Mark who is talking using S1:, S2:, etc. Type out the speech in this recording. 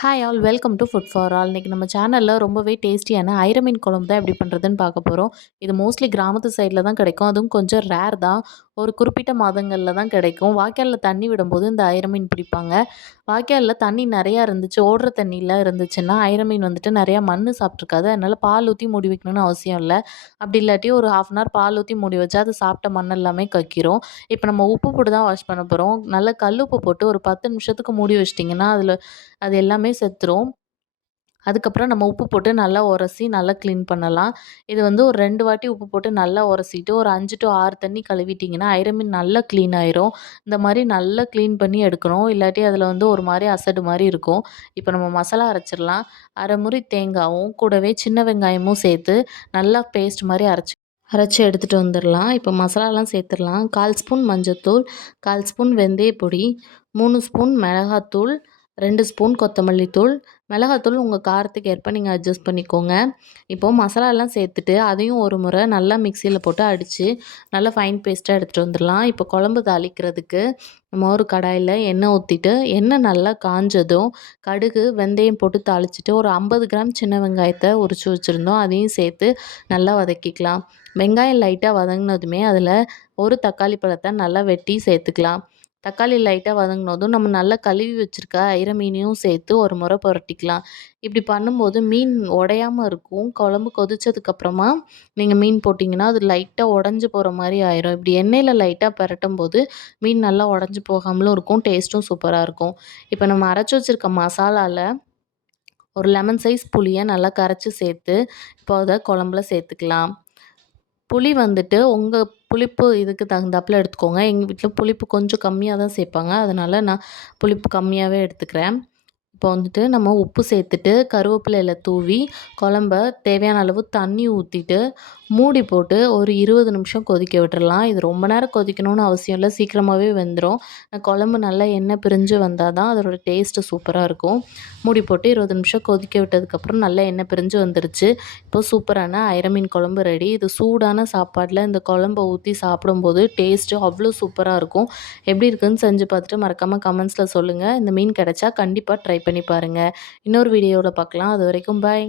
S1: Hi all welcome to food for all இன்றைக்கி நம்ம சேனலில் ரொம்பவே டேஸ்டியான ஐரமீன் குழம்பு தான் எப்படி பண்ணுறதுன்னு பார்க்க போகிறோம் இது மோஸ்ட்லி கிராமத்து சைடில் தான் கிடைக்கும். அதுவும் கொஞ்சம் ரேர் தான். ஒரு குறிப்பிட்ட மாதங்களில் தான் கிடைக்கும். வாய்க்காலில் தண்ணி விடும்போது இந்த ஐரமீன் பிடிப்பாங்க. வாய்க்காலில் தண்ணி நிறையா இருந்துச்சு. ஓடுற தண்ணியில் இருந்துச்சுன்னா ஐரமீன் வந்துட்டு நிறையா மண் சாப்பிட்ருக்காது அதனால் பால் ஊற்றி மூடி வைக்கணும்னு அவசியம் இல்லை. அப்படி இல்லாட்டி ஒரு ஹாஃப் அன் ஹவர் பால் ஊற்றி மூடி வச்சா அது சாப்பிட்ட மண் எல்லாமே கக்கிரும். இப்போ நம்ம உப்பு போட்டு தான் வாஷ் பண்ண போகிறோம் நல்லா கல் உப்பு போட்டு ஒரு பத்து நிமிஷத்துக்கு மூடி வச்சிட்டிங்கன்னா அதில் அது எல்லாமே செத்துரும். அதுக்கப்புறம் நம்ம உப்பு போட்டு நல்லா உரசி நல்லா க்ளீன் பண்ணலாம். இது வந்து ஒரு ரெண்டு வாட்டி உப்பு போட்டு நல்லா உரசிட்டு ஒரு அஞ்சு டு ஆறு தண்ணி கழுவிட்டிங்கன்னா ஐரமீன் நல்லா க்ளீன் ஆயிரும். இந்த மாதிரி நல்லா க்ளீன் பண்ணி எடுக்கணும். இல்லாட்டி அதில் வந்து ஒரு மாதிரி அசடு மாதிரி இருக்கும். இப்போ நம்ம மசாலா அரைச்சிடலாம். அரைமுறி தேங்காயும் கூடவே சின்ன வெங்காயமும் சேர்த்து நல்லா பேஸ்ட் மாதிரி அரைச்சி அரைச்சி எடுத்துகிட்டு வந்துடலாம். இப்போ மசாலாலாம் சேர்த்துடலாம். கால் ஸ்பூன் மஞ்சத்தூள் கால் ஸ்பூன் வெந்தயப்பொடி மூணு ஸ்பூன் மிளகாத்தூள் ரெண்டு ஸ்பூன் கொத்தமல்லி தூள் மிளகாத்தூள் உங்கள் காரத்துக்கு ஏற்ப நீங்கள் அட்ஜஸ்ட் பண்ணிக்கோங்க. இப்போது மசாலாலாம் சேர்த்துட்டு அதையும் ஒரு முறை நல்லா மிக்சியில் போட்டு அடித்து நல்லா ஃபைன் பேஸ்ட்டாக எடுத்துகிட்டு வந்துடலாம். இப்போ குழம்பு தாளிக்கிறதுக்கு நம்ம ஒரு கடாயில் எண்ணெய் ஊற்றிட்டு எண்ணெய் நல்லா காஞ்சதும் கடுகு வெந்தயம் போட்டு தாளிச்சிட்டு ஒரு ஐம்பது கிராம் சின்ன வெங்காயத்தை உரிச்சு வச்சுருந்தோம். அதையும் சேர்த்து நல்லா வதக்கிக்கலாம். வெங்காயம் லைட்டாக வதங்கினதுமே அதில் ஒரு தக்காளி பழத்தை நல்லா வெட்டி சேர்த்துக்கலாம். தக்காளி லைட்டாக வதங்கினதும் நம்ம நல்லா கழுவி வச்சுருக்க ஐர மீனையும் சேர்த்து ஒரு முறை புரட்டிக்கலாம். இப்படி பண்ணும்போது மீன் உடையாமல் இருக்கும். குழம்பு கொதிச்சதுக்கப்புறமா நீங்கள் மீன் போட்டிங்கன்னா அது லைட்டாக உடஞ்சி போகிற மாதிரி ஆயிரும். இப்படி எண்ணெயில் லைட்டாக பரட்டும் போது மீன் நல்லா உடஞ்சி போகாமலும் இருக்கும். டேஸ்ட்டும் சூப்பராக இருக்கும். இப்போ நம்ம அரைச்சி வச்சுருக்க மசாலாவில் ஒரு லெமன் சைஸ் புளியை நல்லா கரைச்சி சேர்த்து இப்போ அதை குழம்புல சேர்த்துக்கலாம். புளி வந்துட்டு உங்கள் புளிப்பு இதுக்கு தகுந்தாப்பில் எடுத்துக்கோங்க. எங்கள் வீட்டில் புளிப்பு கொஞ்சம் கம்மியாக தான் சேர்ப்பாங்க அதனால் நான் புளிப்பு கம்மியாகவே எடுத்துக்கிறேன். இப்போ வந்துட்டு நம்ம உப்பு சேர்த்துட்டு கருவேப்பிலையில் தூவி குழம்ப தேவையான அளவு தண்ணி ஊற்றிட்டு மூடி போட்டு ஒரு இருபது நிமிஷம் கொதிக்க விட்டுடலாம் இது ரொம்ப நேரம் கொதிக்கணும்னு அவசியம் இல்லை. சீக்கிரமாகவே வெந்துடும் குழம்பு நல்லா எண்ணெய் பிரிஞ்சு வந்தால் தான் அதோடய டேஸ்ட்டு சூப்பராக இருக்கும். மூடி போட்டு இருபது நிமிஷம் கொதிக்க விட்டதுக்கப்புறம் நல்லா எண்ணெய் பிரிஞ்சு வந்துருச்சு. இப்போ சூப்பரான ஐரமீன் குழம்பு ரெடி இது சூடான சாப்பாட்டில் இந்த குழம்ப ஊற்றி சாப்பிடும்போது டேஸ்ட்டு அவ்வளோ சூப்பராக இருக்கும். எப்படி இருக்குதுன்னு செஞ்சு பார்த்துட்டு மறக்காமல் கமெண்ட்ஸில் சொல்லுங்கள் இந்த மீன் கிடச்சா கண்டிப்பாக ட்ரை பண்ணி பாருங்கள் இன்னொரு வீடியோவில் பார்க்கலாம். அது வரைக்கும் பாய்